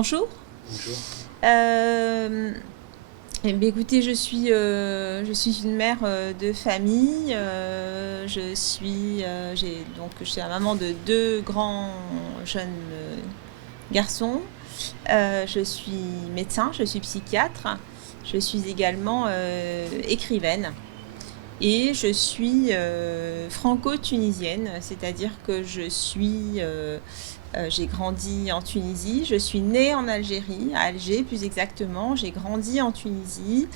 Bonjour. Bonjour. Euh, écoutez, je suis une mère de famille. Je suis la maman de deux grands jeunes garçons. Je suis médecin, je suis psychiatre. Je suis également écrivaine. Et je suis franco-tunisienne, c'est-à-dire que j'ai grandi en Tunisie, je suis née en Algérie, à Alger plus exactement, j'ai grandi en Tunisie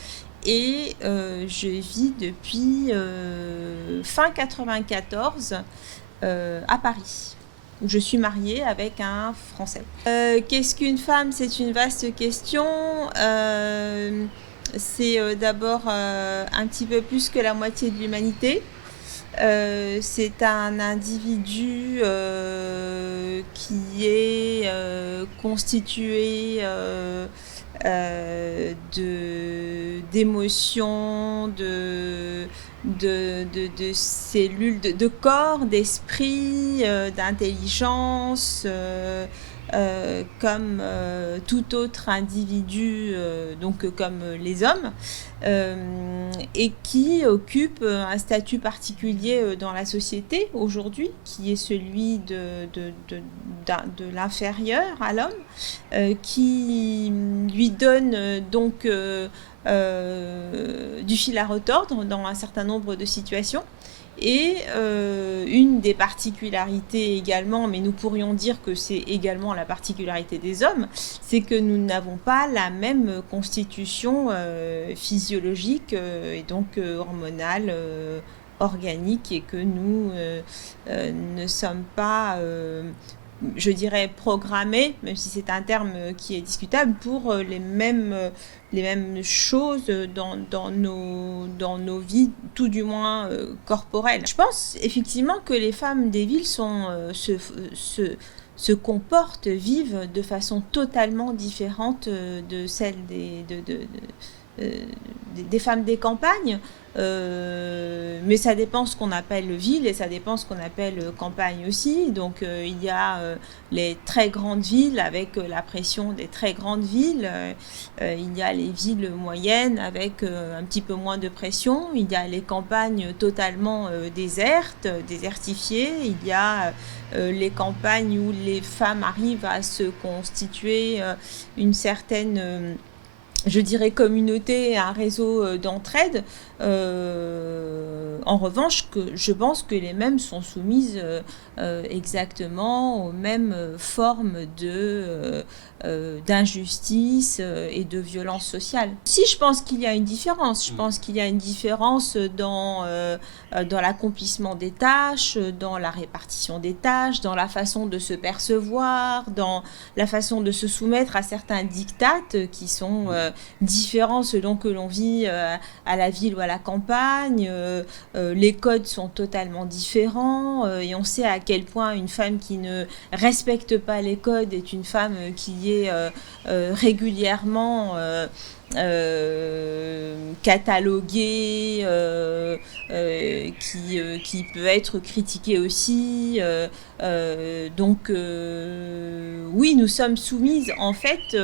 et je vis depuis fin 94 à Paris, où je suis mariée avec un Français. Qu'est-ce qu'une femme? C'est une vaste question. C'est d'abord un petit peu plus que la moitié de l'humanité. C'est un individu qui est constitué d'émotions, de cellules, de corps, d'esprit, d'intelligence, comme tout autre individu, donc comme les hommes, et qui occupe un statut particulier dans la société aujourd'hui, qui est celui de l'inférieur à l'homme, qui lui donne du fil à retordre dans un certain nombre de situations. Et une des particularités également, mais nous pourrions dire que c'est également la particularité des hommes, c'est que nous n'avons pas la même constitution physiologique et donc hormonale, organique, et que nous ne sommes pas, je dirais, programmés, même si c'est un terme qui est discutable, pour les mêmes choses dans nos vies, tout du moins corporelles. Je pense effectivement que les femmes des villes se comportent, vivent de façon totalement différente de celle des femmes des campagnes. Mais ça dépend ce qu'on appelle ville et ça dépend ce qu'on appelle campagne aussi. Donc il y a les très grandes villes avec la pression des très grandes villes. Il y a les villes moyennes avec un petit peu moins de pression. Il y a les campagnes totalement désertes, désertifiées. Il y a les campagnes où les femmes arrivent à se constituer une certaine je dirais communauté, un réseau d'entraide. En revanche, je pense que les mêmes sont soumises exactement aux mêmes formes d'injustice et de violence sociale. Si je pense qu'il y a une différence, je pense qu'il y a une différence dans l'accomplissement des tâches, dans la répartition des tâches, dans la façon de se percevoir, dans la façon de se soumettre à certains dictates qui sont différents selon que l'on vit à la ville ou à la campagne. Les codes sont totalement différents et on sait à quel point une femme qui ne respecte pas les codes est une femme qui est régulièrement cataloguée, qui peut être critiquée aussi. Donc oui, nous sommes soumises en fait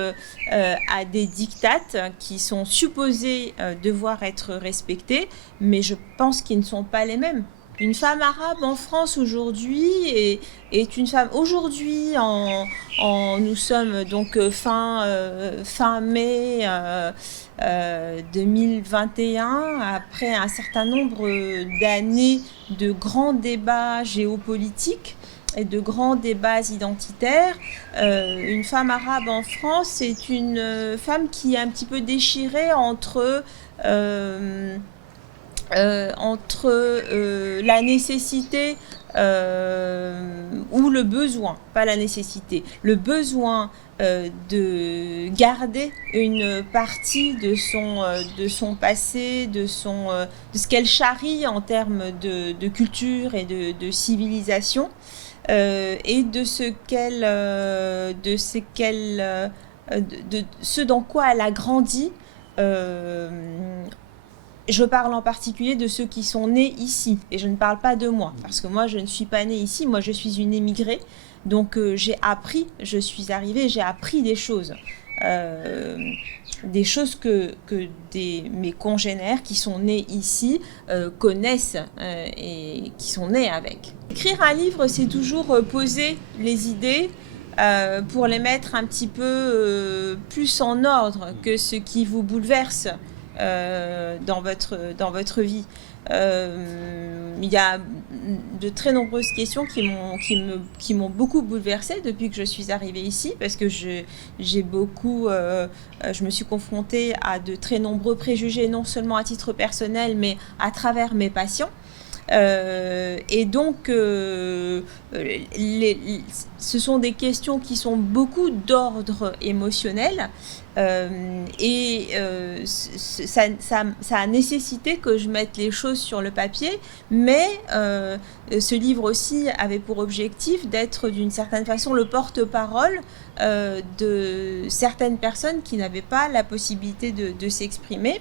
à des dictates qui sont supposés devoir être respectés, mais je pense qu'ils ne sont pas les mêmes. Une femme arabe en France aujourd'hui est une femme aujourd'hui nous sommes donc fin mai 2021, après un certain nombre d'années de grands débats géopolitiques et de grands débats identitaires. Une femme arabe en France est une femme qui est un petit peu déchirée entre la nécessité ou le besoin, pas la nécessité, le besoin de garder une partie de son passé, de ce qu'elle charrie en termes de culture et de civilisation, et de ce dans quoi elle a grandi, euh, Je parle en particulier de ceux qui sont nés ici, et je ne parle pas de moi, parce que moi je ne suis pas née ici, moi je suis une émigrée, donc j'ai appris, je suis arrivée, j'ai appris des choses que mes congénères qui sont nés ici connaissent et qui sont nés avec. Écrire un livre, c'est toujours poser les idées pour les mettre un petit peu plus en ordre que ce qui vous bouleverse dans votre vie. Il y a de très nombreuses questions qui m'ont beaucoup bouleversée depuis que je suis arrivée ici, parce que je me suis confrontée à de très nombreux préjugés, non seulement à titre personnel, mais à travers mes patients. Et donc, ce sont des questions qui sont beaucoup d'ordre émotionnel ça a nécessité que je mette les choses sur le papier, mais ce livre aussi avait pour objectif d'être d'une certaine façon le porte-parole de certaines personnes qui n'avaient pas la possibilité de s'exprimer.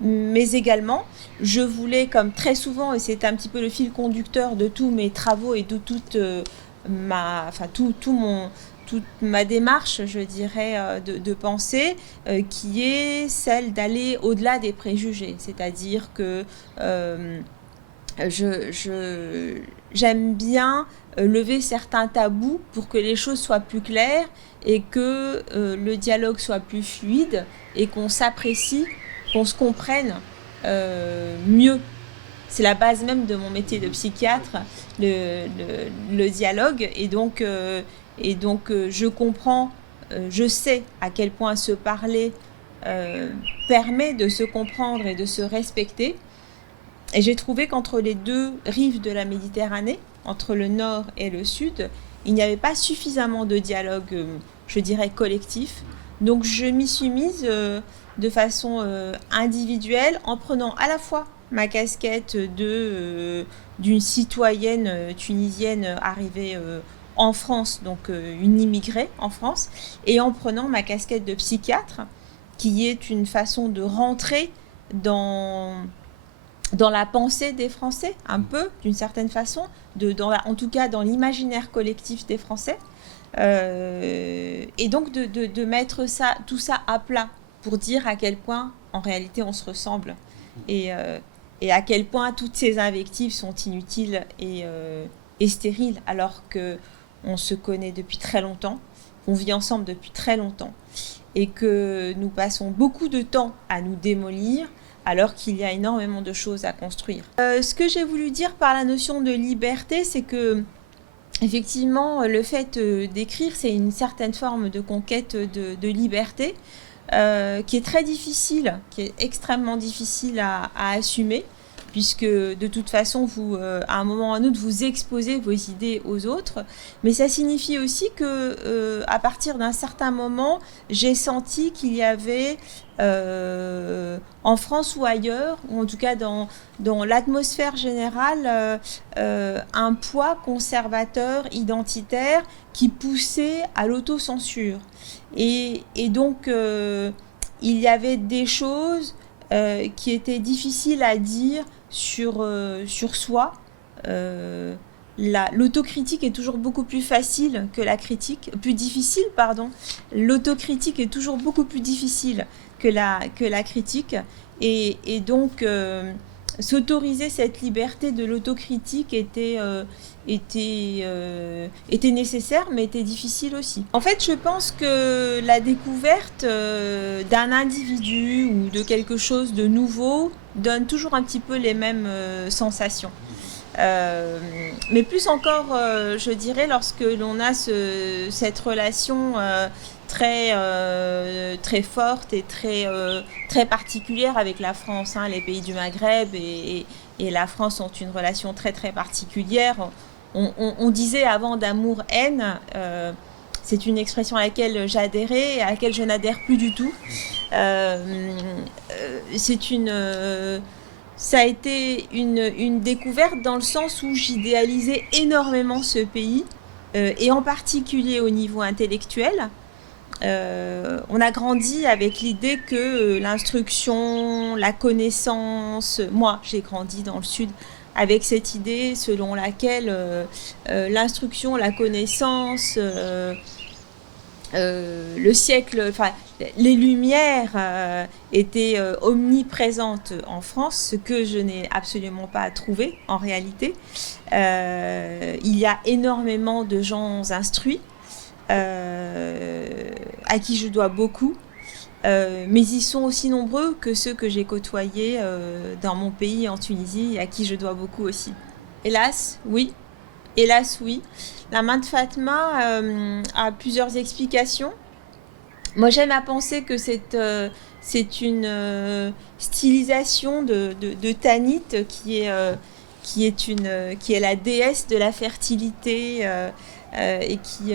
Mais également, je voulais, comme très souvent, et c'est un petit peu le fil conducteur de tous mes travaux et de toute ma démarche, je dirais, de pensée, qui est celle d'aller au-delà des préjugés. C'est-à-dire que j'aime bien lever certains tabous pour que les choses soient plus claires et que le dialogue soit plus fluide et qu'on s'apprécie, qu'on se comprenne mieux. C'est la base même de mon métier de psychiatre, le dialogue. Et donc, je comprends, je sais à quel point se parler permet de se comprendre et de se respecter. Et j'ai trouvé qu'entre les deux rives de la Méditerranée, entre le nord et le sud, il n'y avait pas suffisamment de dialogue, je dirais, collectif. Donc je m'y suis mise de façon individuelle, en prenant à la fois ma casquette d'une citoyenne tunisienne arrivée en France, donc une immigrée en France, et en prenant ma casquette de psychiatre, qui est une façon de rentrer dans la pensée des Français, un peu, d'une certaine façon, en tout cas dans l'imaginaire collectif des Français, et donc de mettre tout ça à plat, pour dire à quel point, en réalité, on se ressemble, et à quel point toutes ces invectives sont inutiles et stériles, alors qu'on se connaît depuis très longtemps, qu'on vit ensemble depuis très longtemps, et que nous passons beaucoup de temps à nous démolir, alors qu'il y a énormément de choses à construire. Ce que j'ai voulu dire par la notion de liberté, c'est que, effectivement, le fait d'écrire, c'est une certaine forme de conquête de liberté, qui est très difficile, qui est extrêmement difficile à assumer, puisque de toute façon, vous, à un moment ou à un autre, vous exposez vos idées aux autres. Mais ça signifie aussi que, à partir d'un certain moment, j'ai senti qu'il y avait, en France ou ailleurs, ou en tout cas dans l'atmosphère générale, un poids conservateur, identitaire, qui poussait à l'autocensure. Et donc, il y avait des choses qui étaient difficiles à dire sur soi. L'autocritique est toujours beaucoup plus facile que la critique, plus difficile, pardon. L'autocritique est toujours beaucoup plus difficile que la critique. Et donc, s'autoriser cette liberté de l'autocritique était nécessaire, mais était difficile aussi. En fait, je pense que la découverte d'un individu ou de quelque chose de nouveau donne toujours un petit peu les mêmes sensations. Mais plus encore, je dirais, lorsque l'on a cette relation très forte et très particulière avec la France. Les pays du Maghreb et la France ont une relation très très particulière. On disait avant d'amour-haine, c'est une expression à laquelle j'adhérais et à laquelle je n'adhère plus du tout. Ça a été une découverte dans le sens où j'idéalisais énormément ce pays, et en particulier au niveau intellectuel. On a grandi avec l'idée que l'instruction, la connaissance, moi j'ai grandi dans le Sud avec cette idée selon laquelle l'instruction, la connaissance, le siècle, enfin les Lumières étaient omniprésentes en France, ce que je n'ai absolument pas trouvé en réalité. Il y a énormément de gens instruits à qui je dois beaucoup, mais ils sont aussi nombreux que ceux que j'ai côtoyés dans mon pays, en Tunisie, à qui je dois beaucoup aussi. Hélas, oui. Hélas, oui. La main de Fatma a plusieurs explications. Moi, j'aime à penser que c'est une stylisation de Tanit qui est la déesse de la fertilité et qui,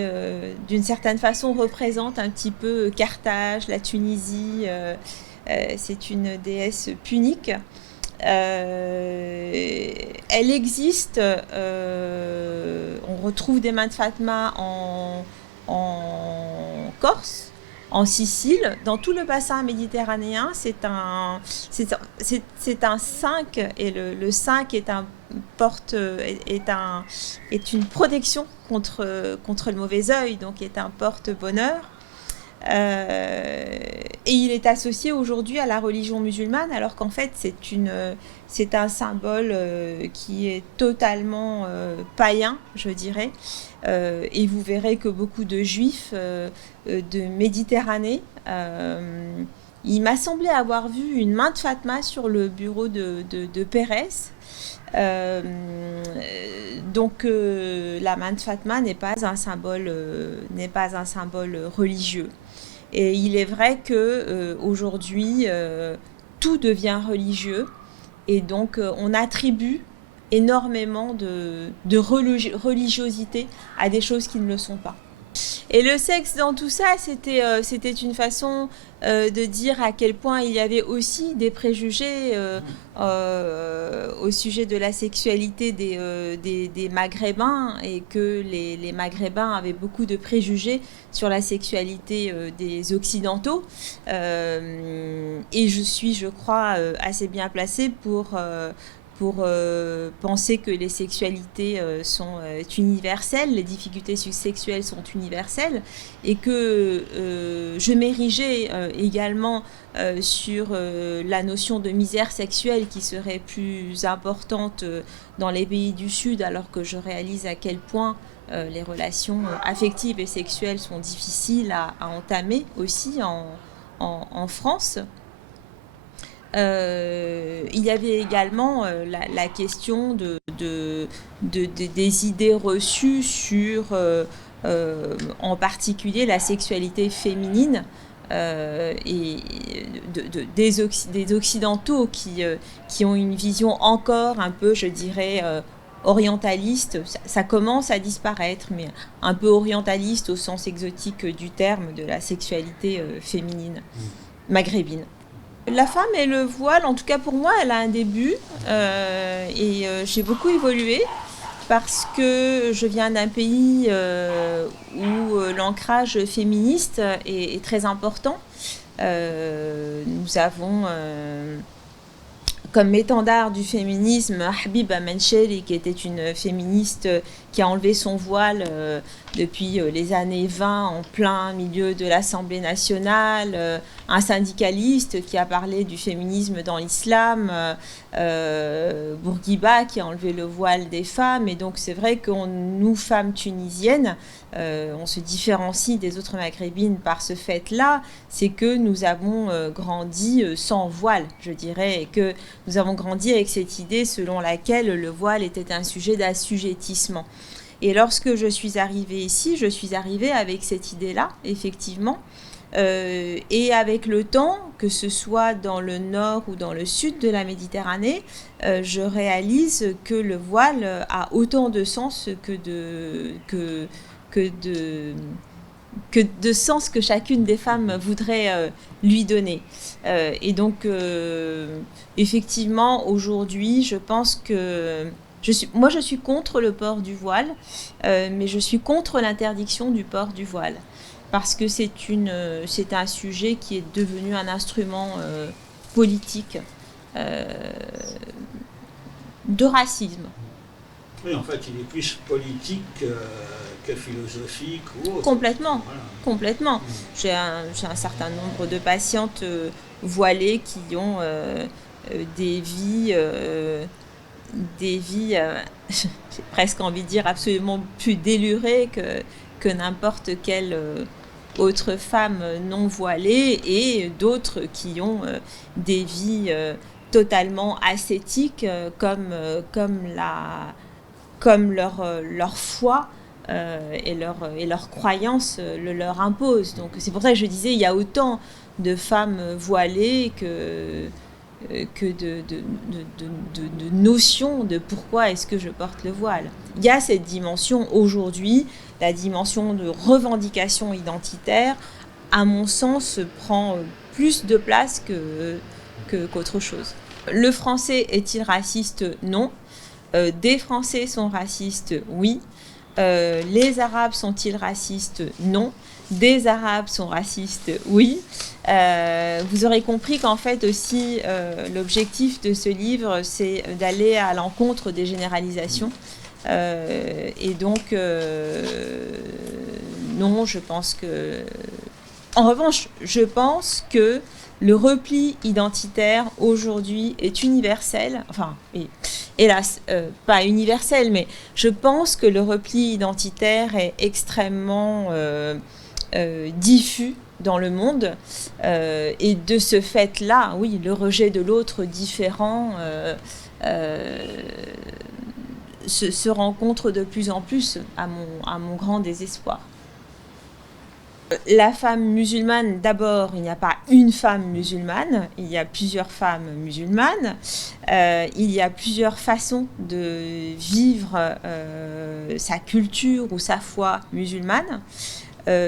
d'une certaine façon, représente un petit peu Carthage, la Tunisie. C'est une déesse punique. Elle existe, on retrouve des mains de Fatma en Corse, en Sicile, dans tout le bassin méditerranéen. C'est un 5 et le 5 est une protection contre le mauvais œil, donc est un porte-bonheur. Et il est associé aujourd'hui à la religion musulmane, alors qu'en fait c'est un symbole qui est totalement païen, je dirais. Et vous verrez que beaucoup de juifs de Méditerranée, il m'a semblé avoir vu une main de Fatma sur le bureau de Pérez. Donc la main de Fatma n'est pas un symbole religieux. Et il est vrai que aujourd'hui tout devient religieux et donc on attribue énormément de religiosité à des choses qui ne le sont pas. Et le sexe dans tout ça, c'était une façon de dire à quel point il y avait aussi des préjugés au sujet de la sexualité des Maghrébins, et que les Maghrébins avaient beaucoup de préjugés sur la sexualité des Occidentaux. Et je suis, je crois, assez bien placée pour penser que les sexualités sont universelles, les difficultés sexuelles sont universelles, et que je m'érigeais également sur la notion de misère sexuelle qui serait plus importante dans les pays du Sud, alors que je réalise à quel point les relations affectives et sexuelles sont difficiles à entamer aussi en France. Il y avait également la question des idées reçues sur, en particulier, la sexualité féminine et des Occidentaux qui ont une vision encore un peu, je dirais, orientaliste. Ça commence à disparaître, mais un peu orientaliste au sens exotique du terme, de la sexualité féminine maghrébine. La femme et le voile, en tout cas pour moi, elle a un début et j'ai beaucoup évolué parce que je viens d'un pays où l'ancrage féministe est très important. Nous avons comme étendard du féminisme Habiba Mencheli, qui était une féministe qui a enlevé son voile depuis les années 20 en plein milieu de l'Assemblée nationale, un syndicaliste qui a parlé du féminisme dans l'islam, Bourguiba qui a enlevé le voile des femmes. Et donc c'est vrai que nous, femmes tunisiennes, on se différencie des autres maghrébines par ce fait-là, c'est que nous avons grandi sans voile, je dirais, et que nous avons grandi avec cette idée selon laquelle le voile était un sujet d'assujettissement. Et lorsque je suis arrivée ici, je suis arrivée avec cette idée-là, effectivement. Et avec le temps, que ce soit dans le nord ou dans le sud de la Méditerranée, je réalise que le voile a autant de sens que de sens que chacune des femmes voudrait lui donner. Et donc, effectivement, aujourd'hui, je pense que moi, je suis contre le port du voile, mais je suis contre l'interdiction du port du voile. parce que c'est un sujet qui est devenu un instrument politique de racisme. Oui, en fait, il est plus politique que philosophique ou autre. Complètement, Voilà. complètement. J'ai un certain nombre de patientes voilées qui ont des vies, j'ai presque envie de dire, absolument plus délurées que n'importe quelle autre femme non voilée, et d'autres qui ont des vies totalement ascétiques, comme leur foi et leur croyance le leur impose. Donc c'est pour ça que je disais, il y a autant de femmes voilées que de notions de pourquoi est-ce que je porte le voile. Il y a cette dimension aujourd'hui, la dimension de revendication identitaire, à mon sens, prend plus de place qu'autre chose. Le français est-il raciste? Non. Des Français sont racistes? Oui. Les Arabes sont-ils racistes? Non. Des Arabes sont racistes? Oui. Vous aurez compris qu'en fait aussi, l'objectif de ce livre, c'est d'aller à l'encontre des généralisations. Et donc, non, je pense que... En revanche, je pense que le repli identitaire aujourd'hui est universel. Enfin, hélas, pas universel, mais je pense que le repli identitaire est extrêmement diffus dans le monde. Et de ce fait-là, oui, le rejet de l'autre différent se rencontre de plus en plus, à mon grand désespoir. La femme musulmane, d'abord, il n'y a pas une femme musulmane, il y a plusieurs femmes musulmanes. Il y a plusieurs façons de vivre sa culture ou sa foi musulmane.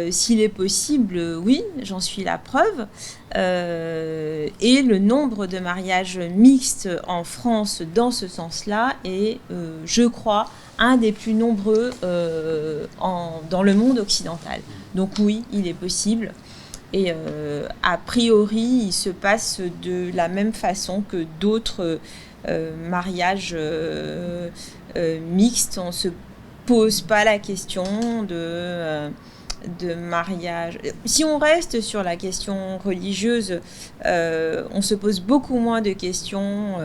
S'il est possible, oui, j'en suis la preuve. Et le nombre de mariages mixtes en France dans ce sens-là est, je crois, un des plus nombreux dans le monde occidental. Donc oui, il est possible. Et a priori, il se passe de la même façon que d'autres mariages mixtes. On ne se pose pas la question de mariage. Si on reste sur la question religieuse, on se pose beaucoup moins de questions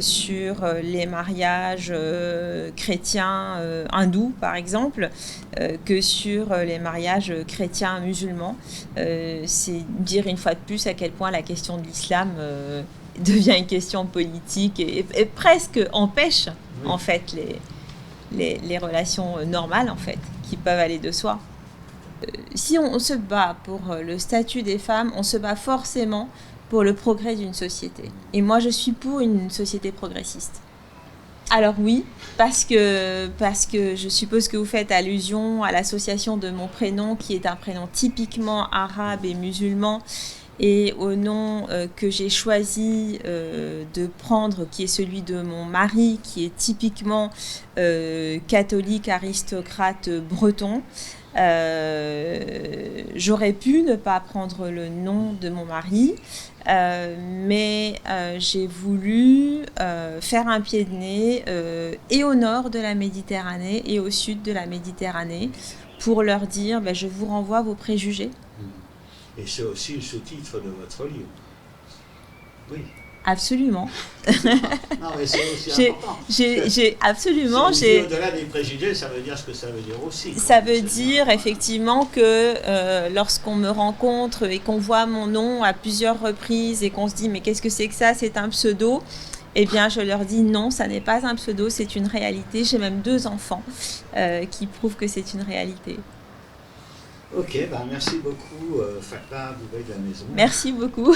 sur les mariages chrétiens hindous, par exemple, que sur les mariages chrétiens musulmans. C'est dire une fois de plus à quel point la question de l'islam devient une question politique et presque empêche en fait les relations normales en fait qui peuvent aller de soi. Si on se bat pour le statut des femmes, on se bat forcément pour le progrès d'une société. Et moi, je suis pour une société progressiste. Alors oui, parce que je suppose que vous faites allusion à l'association de mon prénom, qui est un prénom typiquement arabe et musulman, et au nom que j'ai choisi de prendre, qui est celui de mon mari, qui est typiquement catholique, aristocrate breton. J'aurais pu ne pas prendre le nom de mon mari, mais j'ai voulu faire un pied de nez et au nord de la Méditerranée et au sud de la Méditerranée pour leur dire je vous renvoie vos préjugés. Et c'est aussi le sous-titre de votre livre. Oui. Absolument. Non, mais c'est aussi important. Absolument. Au-delà des préjugés, ça veut dire ce que ça veut dire aussi. Ça veut dire effectivement que lorsqu'on me rencontre et qu'on voit mon nom à plusieurs reprises et qu'on se dit mais qu'est-ce que c'est que ça, c'est un pseudo, eh bien je leur dis non, ça n'est pas un pseudo, c'est une réalité. J'ai même 2 enfants qui prouvent que c'est une réalité. Ok, merci beaucoup Fatma Boubey de la Maison. Merci beaucoup.